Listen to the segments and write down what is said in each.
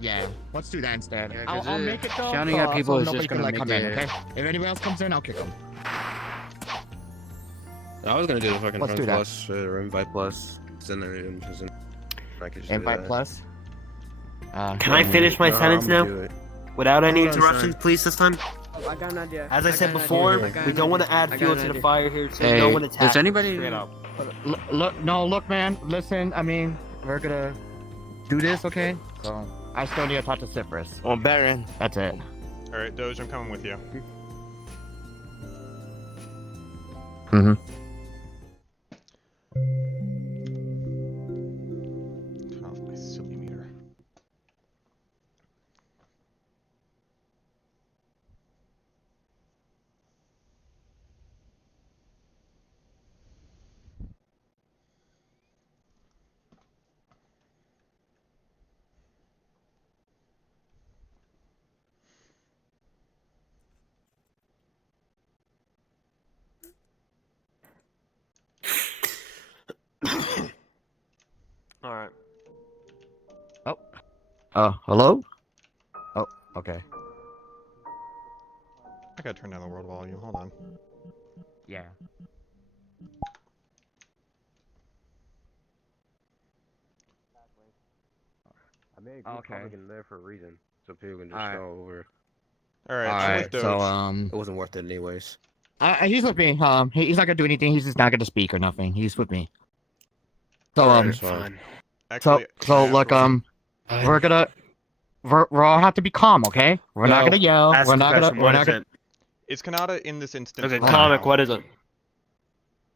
Yeah, let's do that instead. Yeah, I'll make it though, shouting at people so is nobody just can gonna like make come in, it. okay? If anybody else comes in, I'll kick them. I was gonna do the fucking Let's do friends that. plus or invite plus. Then I could just Invite do that. plus. Can I finish my sentence I'm gonna now? do it. Without any Hold on, interruptions, son. please, this time? I got an idea. As I said before, we don't want to add fuel to the fire here, so Hey, no one attacks. does anybody- Straight up. Look, man. Listen, I mean, we're gonna do this, okay? So I still need to talk to Cefrus. Well, Baron. That's it. All right, Doge, I'm coming with you. Mm-hmm. Turn off my silly meter. All right. Hello? Oh, okay. I gotta turn down the world volume. Hold on. Yeah. I made a group public in there for a reason, so people can just Alright. go over. All right, I'm with Alright, Doge. so, It wasn't worth it anyways. he's with me. He's not gonna do anything. He's just not gonna speak or nothing. He's with me. So, Alright, fine. Actually, so look, we're all have to be calm, okay? We're not No. gonna yell. Ask We're the not gonna. question, We're what not is gonna. it? is Kanata in this instance? Okay, right comic, now? what is it?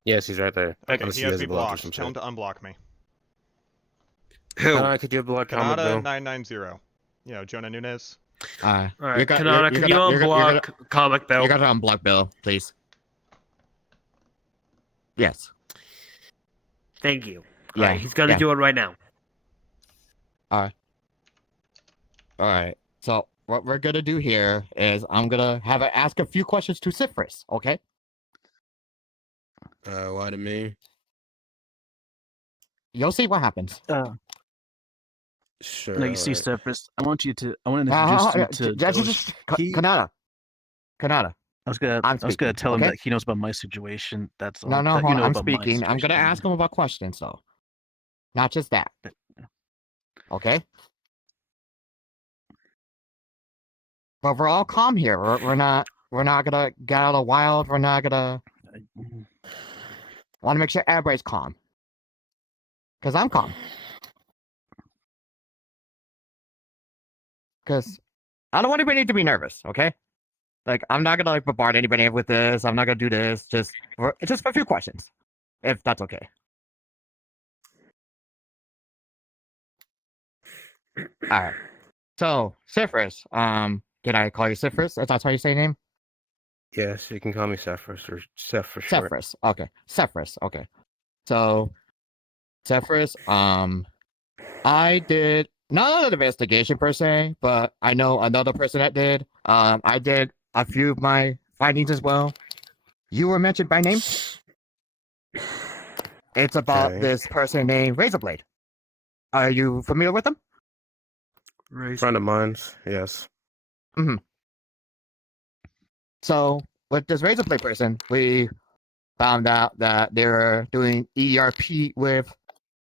Yes, he's right there. Okay, Unless he has to be blocked or blocked. some Tell him shit. to unblock me. Who? Could you block comic Kanata Bill? 990. You know, Jonah Nunez. All right, you got- Kanata, you can gotta- you you're gonna- unblock Comic Bill? You gotta unblock Bill, please. Yes. Thank you. Yeah, All right, he's gonna yeah. do it right now. All right. So what we're gonna do here is I'm gonna have her ask a few questions to Cefrus, okay? Why to me? You'll see what happens. Sure. No, you see, alright. Cefrus, I want to introduce you to Doge. He- Kanata. I was gonna speaking, tell him okay? that he knows about my situation. That's all. No, that hold you on, know I'm about my speaking. I'm gonna situation. ask him about questions, though. Not just that. Okay? But we're all calm here. We're not gonna get out of the wild. We're not gonna want to make sure everybody's calm. Cause I'm calm. Cause I don't want anybody to be nervous, okay? Like I'm not gonna like bombard anybody with this. I'm not gonna do this. Just a few questions, if that's okay. All right. So Cefrus, can I call you Cefrus? If that's how you say your name? Yes, you can call me Cefrus or Ceph for short. Cefrus. Okay. Cefrus. Okay. So Cefrus, I did not an investigation per se, but I know another person that did. I did a few of my findings as well. You were mentioned by name. It's about Okay. this person named Razorblade. Are you familiar with them? Friend of mine's, yes. So with this Razorblade person, we found out that they were doing ERP with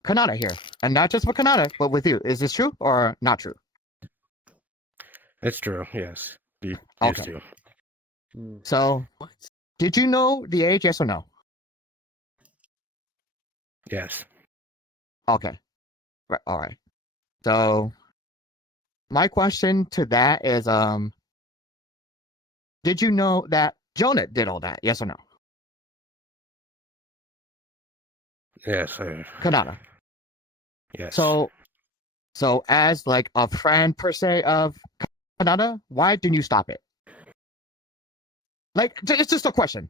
Konata here, and not just with Konata, but with you. Is this true or not true? It's true, yes. You Okay. used to. So, did you know the age? Yes or no? Yes. Okay. Right. All right. So, my question to that is, did you know that Jonah did all that? Yes or no? Yes, Konata. yes. So as like a friend per se of Konata, why didn't you stop it? Like, it's just a question.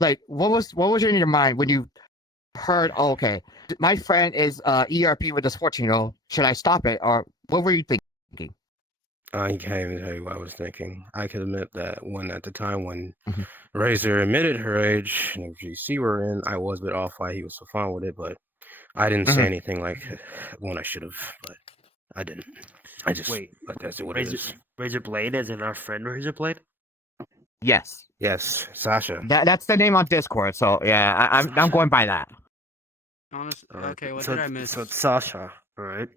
Like, what was in your mind when you heard, oh, okay, my friend is ERP with this 14-year-old. Should I stop it, or what were you thinking? I can't even tell you what I was thinking. I could admit that at the time when Mhm. Razor admitted her age and GC were in, I was a bit off why he was so fine with it, but I didn't say anything like when I should have, but I didn't. I just Wait, let that see what it is. Razor Blade is in our friend Razor Blade? Yes. Yes, Sasha. That's the name on Discord. So yeah, I'm going by that. Honestly, Alright, okay, what so did I miss? So it's Sasha, alright?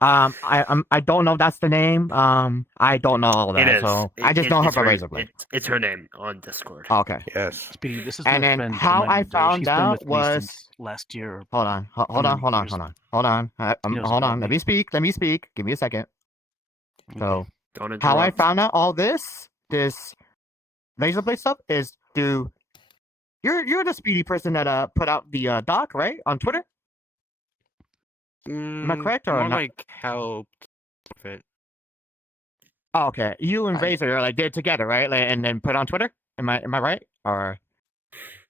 I don't know if that's the name. I don't know all that. It is. So I just know her it's by Razor Blade. It's her name on Discord. Okay. Yes. Speedy, this is And my then friend. how I Jemima Doe. found She's been out with me was since last year. hold on. How many years? Hold on. She knows Hold about on. Let me. me speak. Give me a second. So Don't interrupt. how I found out all this Razor Blade stuff is you're the Speedy person that put out the doc, right, on Twitter. Am I correct or more not? like helped with it. Oh, okay. You and I- Razor like did it together, right? Like, and then put on Twitter. Am I right? Or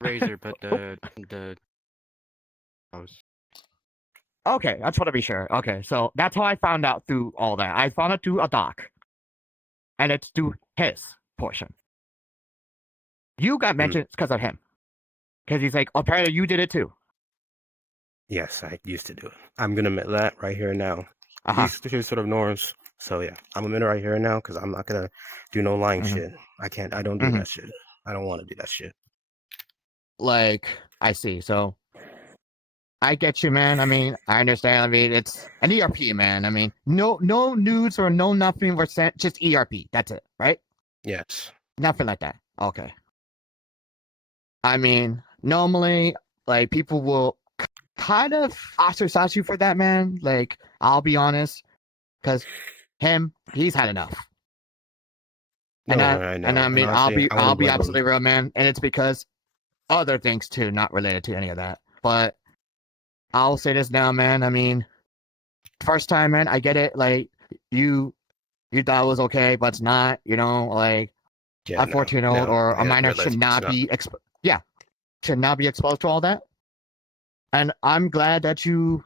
Razor, but the house. okay, I just want to be sure. Okay, so that's how I found out through all that. I found out through a doc, and it's through his portion. You got mentioned because of him, because he's like, apparently you did it too. Yes, I used to do it. I'm gonna admit that right here and now. Uh-huh. These sort of norms. So yeah, I'm admitting right here and now because I'm not gonna do no lying Mhm. shit. I can't. I don't do Mhm. that shit. I don't want to do that shit. Like, I see. So I get you, man. I mean, I understand. I mean, it's an ERP, man. I mean, no nudes or no nothing were sent. Just ERP. That's it, right? Yes. Nothing like that. Okay. I mean, normally, like, people will kind of ostracize you for that, man. Like, I'll be honest, because he's had enough. No, And I know. and I mean, honestly, I I'll wouldn't be blame him. absolutely real, man. And it's because other things too, not related to any of that. But I'll say this now, man. I mean, first time, man, I get it. Like, you thought it was okay, but it's not. You know, like Yeah, a 14-year-old no, or I a minor realize should it's not be should not be exposed to all that. And I'm glad that you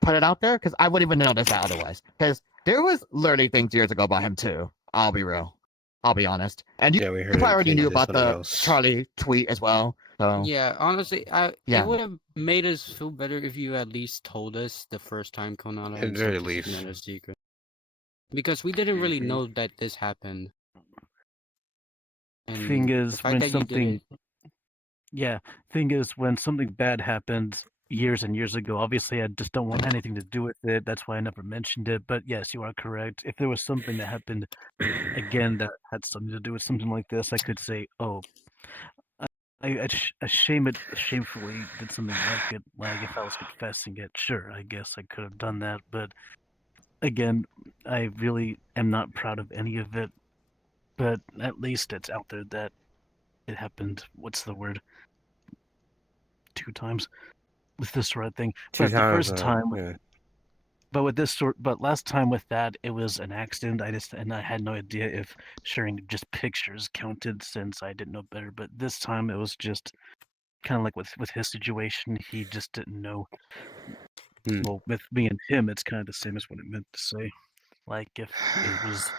put it out there because I wouldn't even notice that otherwise. Because there was literally things years ago about him too. I'll be real. I'll be honest. And you, Yeah, we you heard probably it already knew changes about something the else. Charlie tweet as well. So Yeah, honestly, Yeah. it would have made us feel better if you at least told us the first time Konata At and very Cefrus least. met a secret. Because we didn't really Mhm. know that this happened. And Thing the is, fact when that you did something, it, yeah, thing is, when something bad happened years and years ago, obviously I just don't want anything to do with it. That's why I never mentioned it. But yes, you are correct. If there was something that happened again that had something to do with something like this, I could say, oh, I shamefully did something like it. Like if I was confessing it, sure, I guess I could have done that. But again, I really am not proud of any of it. But at least it's out there that it happened. What's the word? 2 times with this sort of thing. Two But the times. first time, Yeah. but last time with that, it was an accident. I had no idea if sharing just pictures counted since I didn't know better. But this time it was just kind of like with his situation, he just didn't know. Well, with me and him, it's kind of the same as what it meant to say. Like if it was.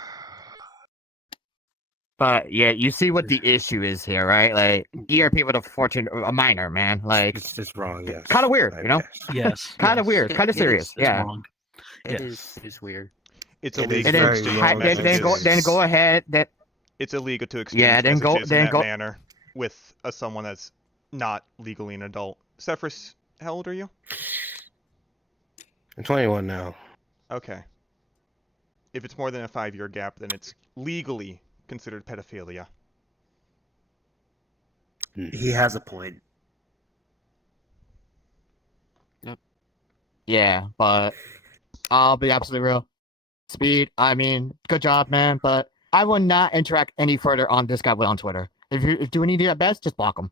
but yeah, you see what the issue is here, right? Like ERP with a minor, man. Like It's just wrong. Yes. kind of weird, you know? Yes. Kind of yes, weird, kind of It serious. It's Yeah. wrong. it Yes. is weird. It's It is illegal And to then, very exchange wrong. messages. then go ahead. That It's illegal to exchange Yeah, then messages go- in then that go- manner with someone that's not legally an adult. Cefrus, how old are you? I'm 21 now. Okay. If it's more than a 5-year gap, then it's legally considered pedophilia. He has a point. yeah, but I'll be absolutely real. Speed, I mean, good job, man. But I will not interact any further on this guy on Twitter. If you do any at best, just block him.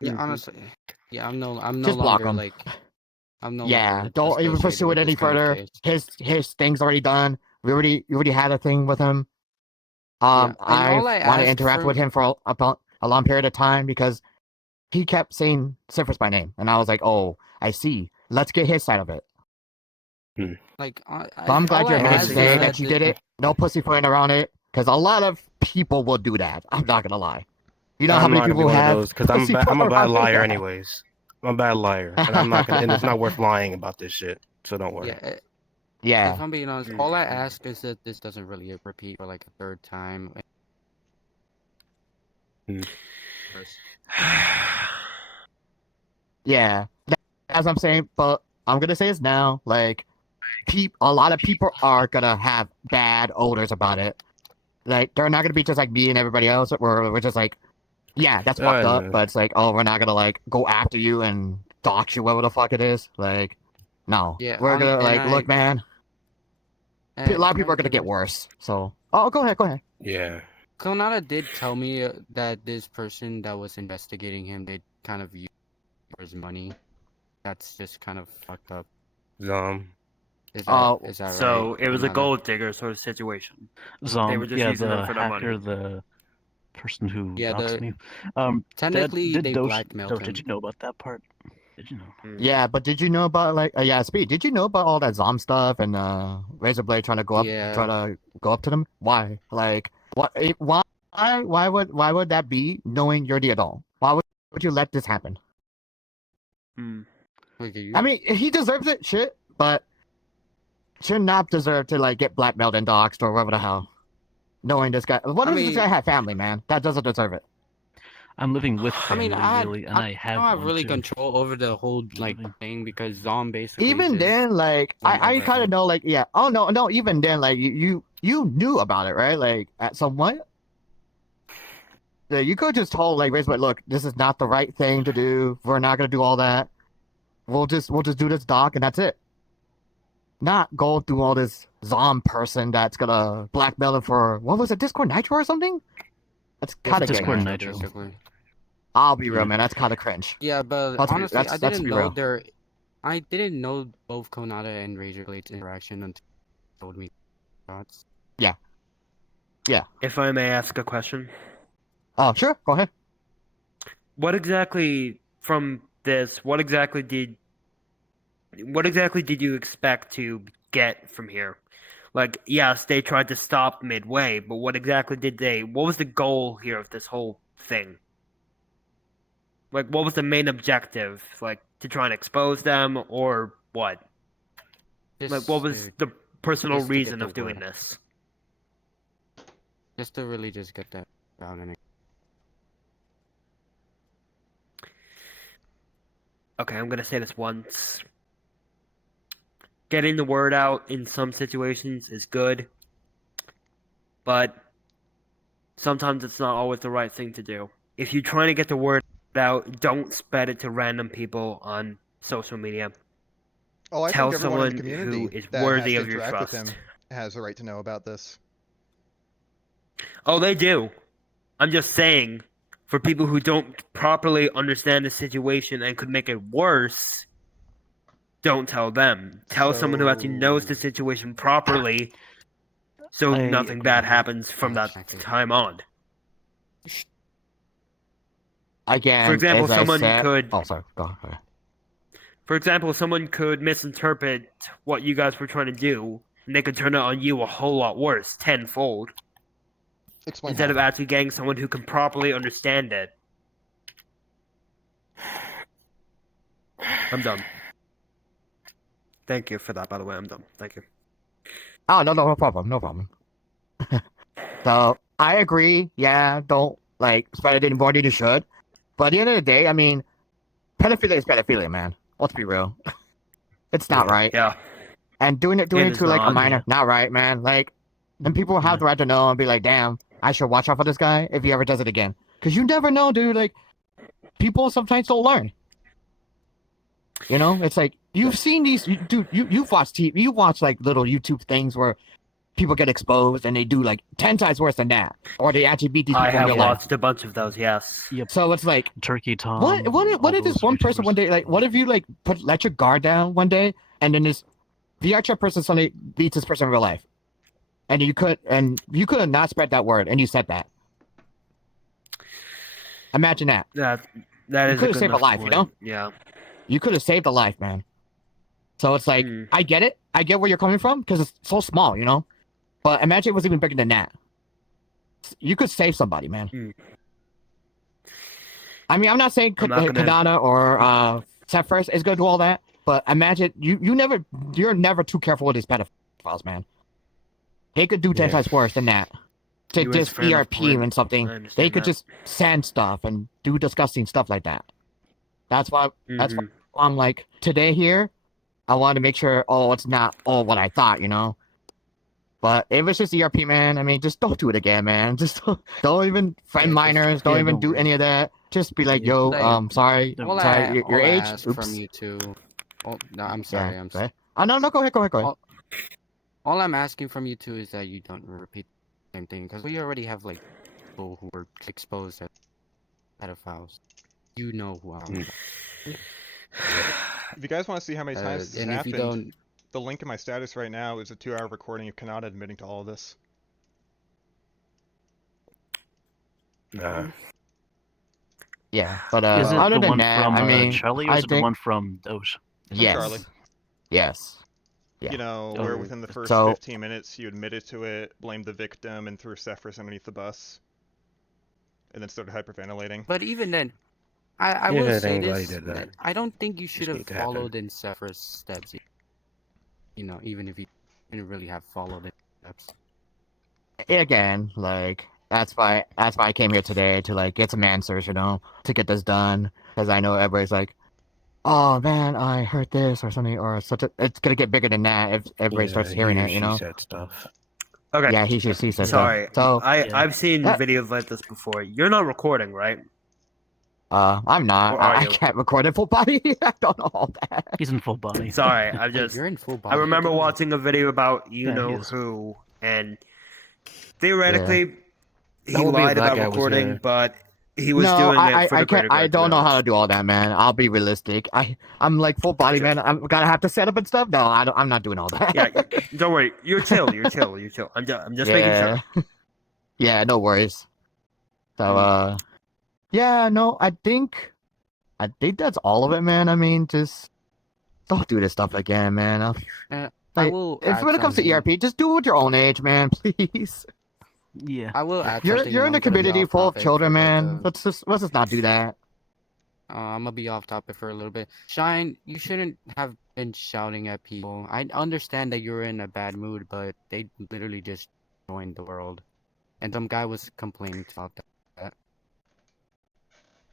Yeah, Mhm. honestly, yeah, I'm no Just block longer him. like, I'm no Yeah, longer don't even associated pursue with it any this kind of further. case. His thing's already done. We already had a thing with him. Yeah, and I all I want to ask interact for, with him for a long period of time because he kept saying Cefrus by name, and I was like, oh, I see. Let's get his side of it. like, But I'm glad all you I admitted ask is today that you did it. No pussyfooting around it, because a lot of people will do that. I'm not gonna lie. You know how I'm many not gonna be people one of have those because I'm pussyfoot a bad around it? liar anyways. I'm a bad liar, and I'm not gonna. And it's not worth lying about this shit. So don't worry. Yeah, Yeah. If I'm being honest, all I ask is that this doesn't really repeat for like a third time. Hmm. Yeah. As I'm saying, but I'm gonna say this now, like a lot of people are gonna have bad odors about it. Like they're not gonna be just like me and everybody else, where we're just like, yeah, that's fucked up, know. but it's like, oh, we're not gonna like go after you and dox you, whatever the fuck it is. Like, no, Yeah, we're gonna and like, look, man, a lot of can people I are gonna give get worse. So, oh, go ahead, go ahead. Yeah. Konata did tell me that this person that was investigating him, they kind of used for his money. That's just kind of fucked up. Zom. Is Oh, that right? So it was a Konata? gold digger sort of situation. Zom, were just yeah, using them the for their money. hacker, the person who Yeah, doxed the me. technically did they Doge, blackmailed him. did you know about that part? Did you know? yeah, but did you know about like, yeah, Speed? Did you know about all that Zom stuff and Razorblade trying to go up, Yeah. try to go up to them? Why? Like, why? Why would that be? Knowing you're the adult, why would you let this happen? Look at you. I mean, he deserves it, shit, but should not deserve to like get blackmailed and doxxed or whatever the hell. Knowing this guy, what if this guy had family, man? That doesn't deserve it. I'm living with I family, mean, I really, and I have don't have one really too. control over the whole like Really? thing because Zom basically Even just then, like went I over kind it. of know, like yeah. Oh no, even then, like you knew about it, right? Like at some point, you could just told like Razor, look, this is not the right thing to do. We're not gonna do all that. We'll just do this doc and that's it. Not go through all this Zom person that's gonna blackmail him for what was it, Discord Nitro or something? That's kind of gay, Discord man. Nitro. Basically. I'll be real, Yeah. man. That's kind of cringe. Yeah, but Let's be- honestly, let's- I let's didn't be know real. I didn't know both Konata and Razorblades interaction until you told me thoughts. If I may ask a question, Oh, sure. Go ahead. what exactly from this? What exactly did you expect to get from here? Like, yes, they tried to stop midway, but what exactly did they? What was the goal here of this whole thing? Like, what was the main objective? Like, to try and expose them, or what? Like, what was the personal just to get reason the of doing word. this? Just to really just get that out and Okay, I'm gonna say this once. Getting the word out in some situations is good, but sometimes it's not always the right thing to do. If you're trying to get the word out, don't spread it to random people on social media. Oh, I Tell think everyone in the someone community who is that worthy has to of your interact with trust. him has a right to know about this. Oh, they do. I'm just saying, for people who don't properly understand the situation and could make it worse, don't tell them. Tell someone who actually knows the situation properly, so I nothing agree bad with that. happens from that Exactly. time on. Again, For example, as I someone said. could, Oh, sorry. Go ahead. for example, someone could misinterpret what you guys were trying to do, and they could turn it on you a whole lot worse, tenfold, Explain instead how. of actually getting someone who can properly understand it. I'm done. Thank you for that, by the way. I'm done. Thank you. Oh no problem, no problem. So I agree. Yeah, don't like spread it any more than you should. But at the end of the day, I mean, pedophilia is pedophilia, man. Let's be real. It's not right. Yeah. And doing it is to like a not. minor, not right, man. Like, and people have the right to know and be like, damn, I should watch out for this guy if he ever does it again. Because you never know, dude. Like, people sometimes don't learn. You know, it's like you've seen these, dude. You've watched TV, you watch like little YouTube things where people get exposed and they do like 10 times worse than that, or they actually beat these people I in have real life. watched a bunch of those, yes. Yep. So it's like, Turkey Tom. what if this one person one day, like, what if you like let your guard down one day, and then this VR person suddenly beats this person in real life, and you could have not spread that word, and you said that. Imagine that. That You is could a have good saved a enough life, you point. know? Yeah. You could have saved a life, man. So it's like, I get it. I get where you're coming from because it's so small, you know? But imagine it was even bigger than that. You could save somebody, man. I mean, I'm not saying I'm not gonna- Konata or Cefrus is going to do all that, But imagine you're never too careful with these pedophiles, man. They could do 10 Yeah. times worse than that. To You as a just fan of ERP porn, and something. I They understand could that. just send stuff and do disgusting stuff like that. That's why Mhm. I'm like, today here, I want to make sure, it's not all what I thought, you know? But if it's just ERP, man, I mean, just don't do it again, man. Just don't even friend Yeah, just- minors, don't yeah, even don't do worry. any of that. Just be like, Yeah, yo, like, sorry, Don't sorry, your all I age, ask oops. from you two. Oh, no, I'm sorry. Yeah, I'm go sorry. ahead. Oh, no, go ahead. All, all I'm asking from you two is that you don't repeat the same thing, because we already have like people who were exposed as pedophiles. You know who I'm Mm. about. If you guys want to see how many times this has And if you happened, don't, the link in my status right now is a 2-hour recording of Konata admitting to all of this. Nah. Yeah, but Is it other the than one that, from I mean, Charlie, or I is it the think one from Doge? From yes, Charlie. yes, yeah. You know, where within the first So- 15 minutes you admitted to it, blamed the victim, and threw Cefrus underneath the bus, and then started hyperventilating. but even then, I If will say anybody this: did that, I don't think you should just have need to happen. followed in Cefrus' steps. You know, even if you didn't really have followed in steps. Again, like that's why I came here today to like get some answers, you know, to get this done, because I know everybody's like, oh man, I heard this or something, or such. It's gonna get bigger than that if everybody starts hearing he or it, you she know. said stuff. Okay. Yeah, he said stuff. Sorry. So Yeah. I've seen That- videos like this before. You're not recording, right? I'm not. Or are I you? can't record it full body. I don't know all that. He's in full body. Sorry, I Wait, just you're in full body. I remember again? watching a video about you Yeah, he know is. who, and theoretically he That would be if lied that about guy was recording, here. but he was No, doing it for I the can't. greater good. I to be don't know how honest. to do all that, man. I'll be realistic. I'm like full body, man. I'm gonna have to set up and stuff. No, I'm not doing all that. Yeah, don't worry. You're chill. You're chill. You're chill. I'm just making sure. Yeah, no worries. So, yeah, no, I think that's all of it, man. I mean, just don't do this stuff again, man. I Like, will if add when it comes to something. ERP, just do it with your own age, man, please. Yeah. I will add You're something. you're and in a I'm gonna be community off full of topic children, for, man. Let's just not do that. I'm gonna be off topic for a little bit. Shine, you shouldn't have been shouting at people. I understand that you're in a bad mood, but they literally just joined the world, and some guy was complaining about that.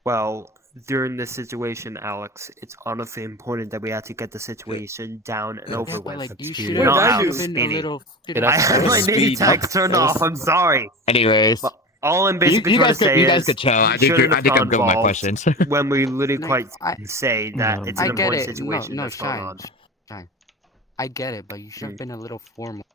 Well, during this situation, Alex, it's honestly important that we actually get the situation down and over Yeah, but with. like you That's should speedy. have What did I do? been a Speedy. little. Yeah, I have my speedy. mini text turned off. I'm sorry. Anyways, But all I'm basically you trying guys to say you guys is could chill. I you think shouldn't I think I'm have good with my involved questions. when we literally Like, quite I- say that No, it's I an get important it. situation No, that's going Shine. on. Shine. I get it, but you should have been a little formal.